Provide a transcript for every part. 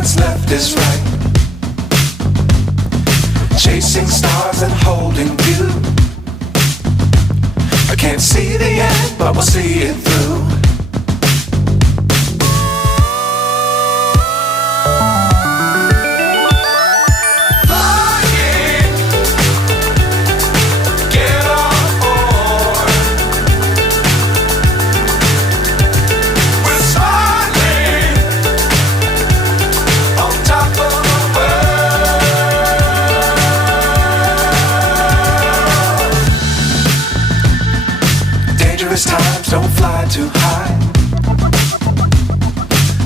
what's left is right. Chasing stars and holding you. I can't see the end, but we'll see it through. Times don't fly too high.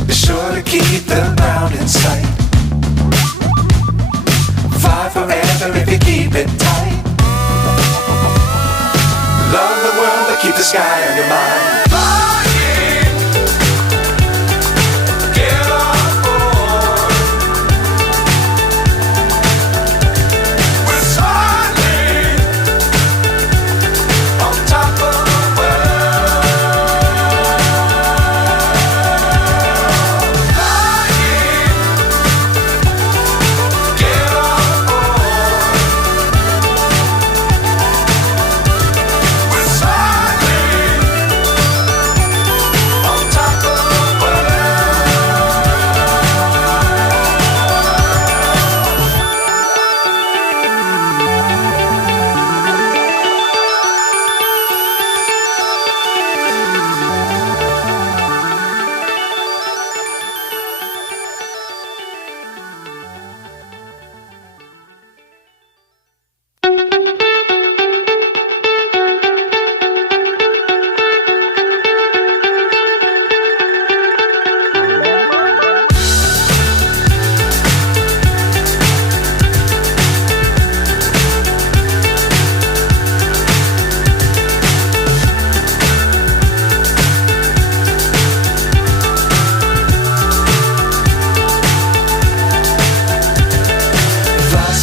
Be sure to keep the ground in sight. Fly forever if you keep it tight. Love the world but keep the sky on your mind.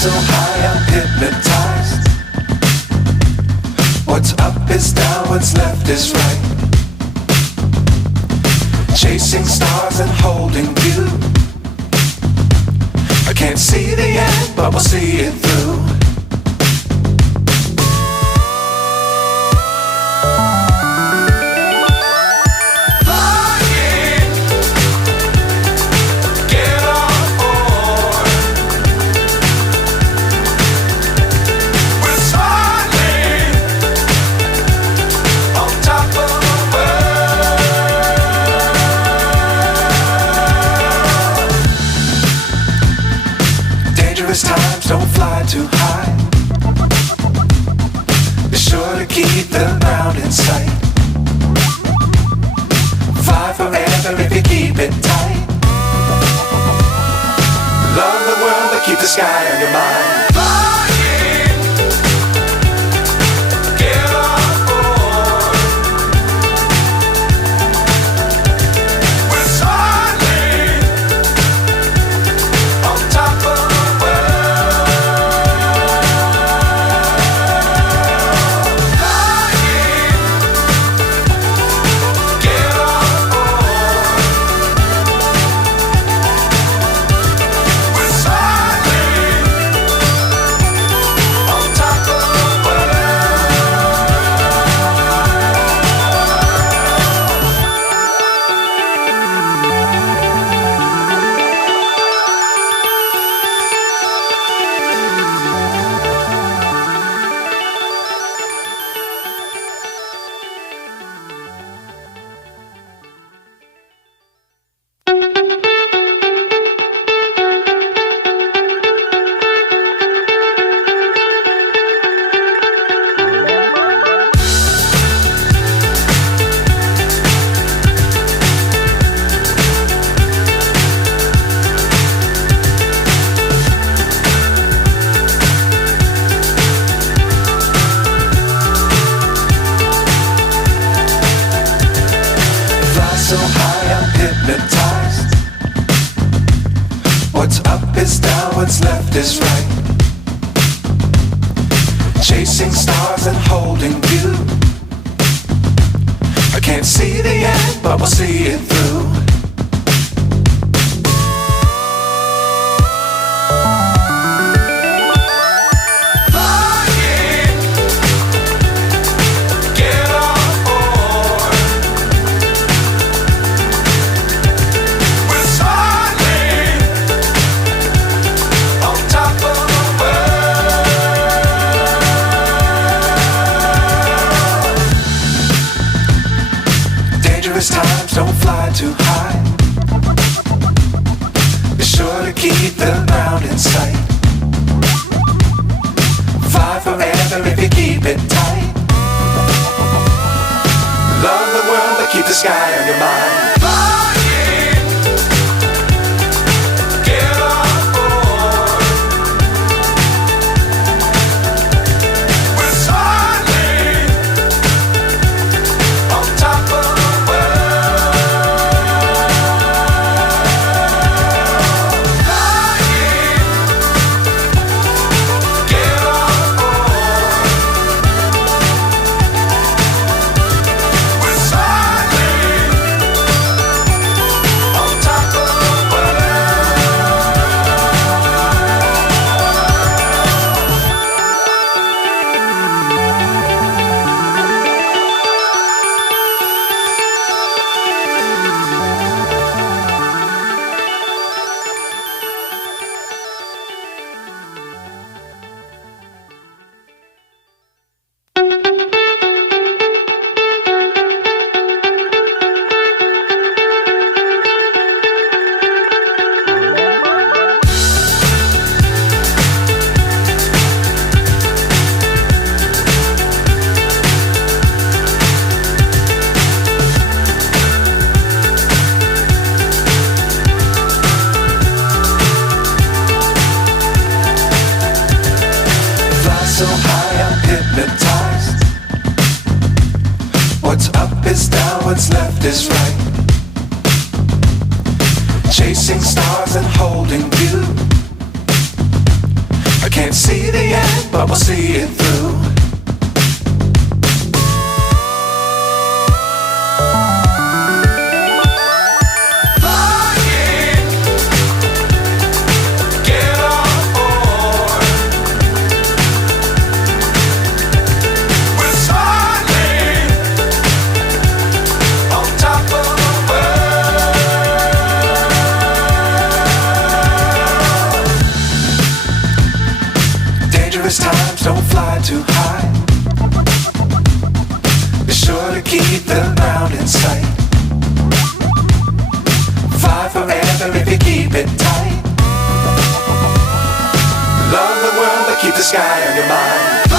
So high I'm hypnotized. What's up is down, what's left is right. Chasing stars and holding you. I can't see the end, but we'll see it through. Times don't fly too high. Be sure to keep the ground in sight. Fly forever if you keep it tight. Love the world but keep the sky on your mind. So high I'm hypnotized. What's up is down, what's left is right. Chasing stars and holding you. I can't see the end, but we'll see it through. fly too high. Be sure to keep the ground in sight. Fly forever if you keep it tight. Love the world, but keep the sky on your mind. Flying, get on board. We're soaring on top of the world. Flying, get on board. We're soaring on top of the fly so high I'm hypnotized. What's up is down, what's left is right. Chasing stars and holding you. I can't see the end, but we'll see it through. Flying, get on board. We're soaring on top of the world. Dangerous times, don't fly too high. Be sure to keep the ground in sight. Fly forever if you keep it tight. Love the world, but keep the sky on your mind.